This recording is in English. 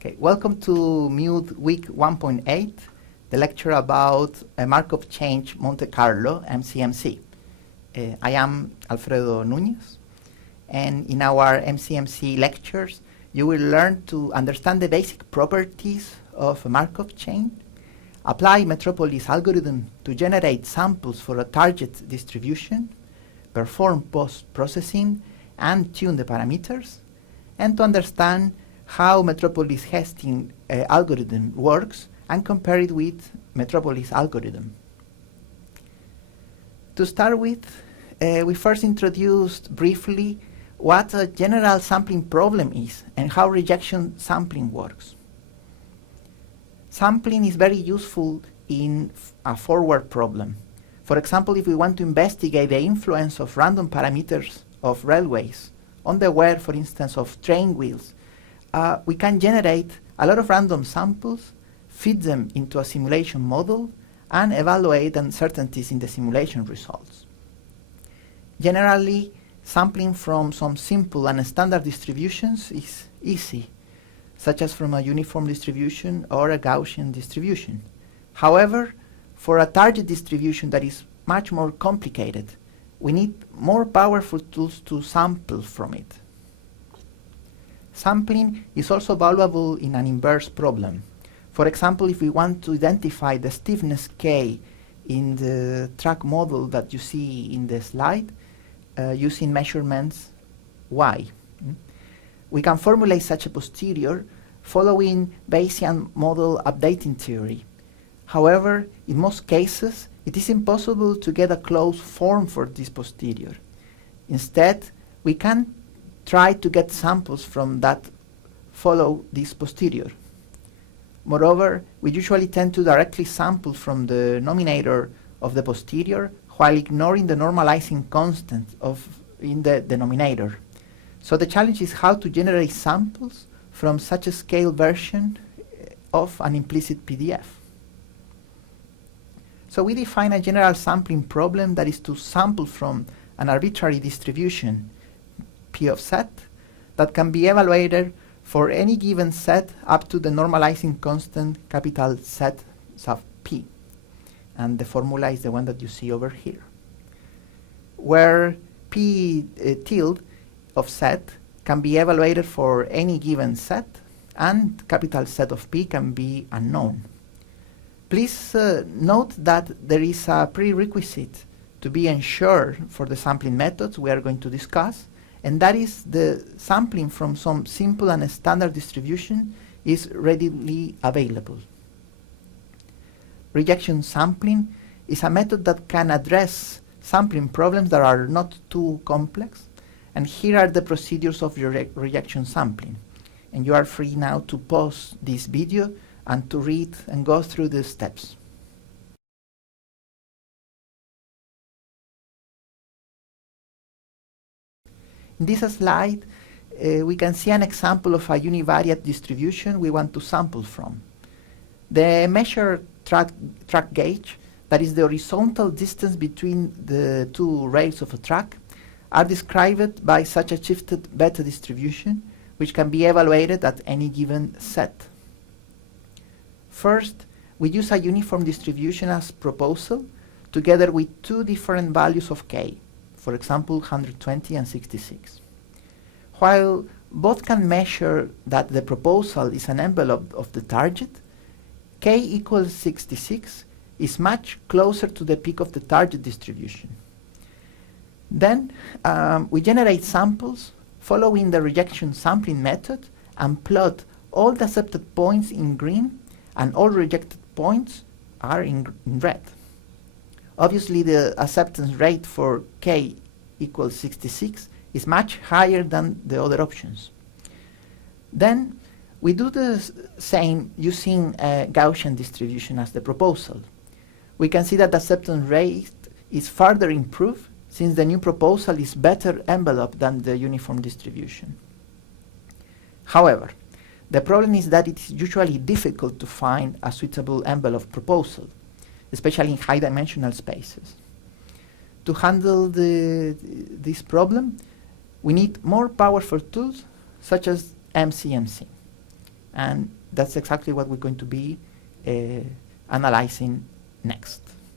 Okay, welcome to MUDE week 1.8, the lecture about a Markov chain Monte Carlo MCMC. I am Alfredo Núñez, and in our MCMC lectures, you will learn to understand the basic properties of a Markov chain, apply Metropolis algorithm to generate samples for a target distribution, perform post-processing, and tune the parameters, and to understand how Metropolis Hastings algorithm works and compare it with Metropolis algorithm. To start with, we first introduced briefly what a general sampling problem is and how rejection sampling works. Sampling is very useful in a forward problem. For example, if we want to investigate the influence of random parameters of railways on the wear, for instance, of train wheels, we can generate a lot of random samples, feed them into a simulation model, and evaluate uncertainties in the simulation results. Generally, sampling from some simple and standard distributions is easy, such as from a uniform distribution or a Gaussian distribution. However, for a target distribution that is much more complicated, we need more powerful tools to sample from it. Sampling is also valuable in an inverse problem. For example, if we want to identify the stiffness K in the track model that you see in the slide, using measurements Y. We can formulate such a posterior following Bayesian model updating theory. However, in most cases, it is impossible to get a closed form for this posterior. Instead, we can try to get samples from that follow this posterior. Moreover, we usually tend to directly sample from the denominator of the posterior while ignoring the normalizing constant in the denominator. So the challenge is how to generate samples from such a scale version of an implicit PDF. So we define a general sampling problem that is to sample from an arbitrary distribution P of set that can be evaluated for any given set up to the normalizing constant capital set sub P. And the formula is the one that you see over here, where P tilde of set can be evaluated for any given set and capital set of P can be unknown. Please note that there is a prerequisite to be ensured for the sampling methods we are going to discuss, and that is the sampling from some simple and standard distribution is readily available. Rejection sampling is a method that can address sampling problems that are not too complex, and here are the procedures of rejection sampling. And you are free now to pause this video and to read and go through the steps. In this slide, we can see an example of a univariate distribution we want to sample from. The measured track gauge, that is the horizontal distance between the two rails of a track, are described by such a shifted beta distribution, which can be evaluated at any given set. First, we use a uniform distribution as proposal, together with two different values of K, for example, 120 and 66. While both can measure that the proposal is an envelope of the target, K equals 66 is much closer to the peak of the target distribution. Then we generate samples following the rejection sampling method and plot all the accepted points in green and all rejected points are in red. Obviously, the acceptance rate for K equals 66 is much higher than the other options. Then we do the same using a Gaussian distribution as the proposal. We can see that the acceptance rate is further improved since the new proposal is better enveloped than the uniform distribution. However, the problem is that it is usually difficult to find a suitable envelope proposal, especially in high-dimensional spaces. To handle this problem, we need more powerful tools such as MCMC. And that's exactly what we're going to be analyzing next.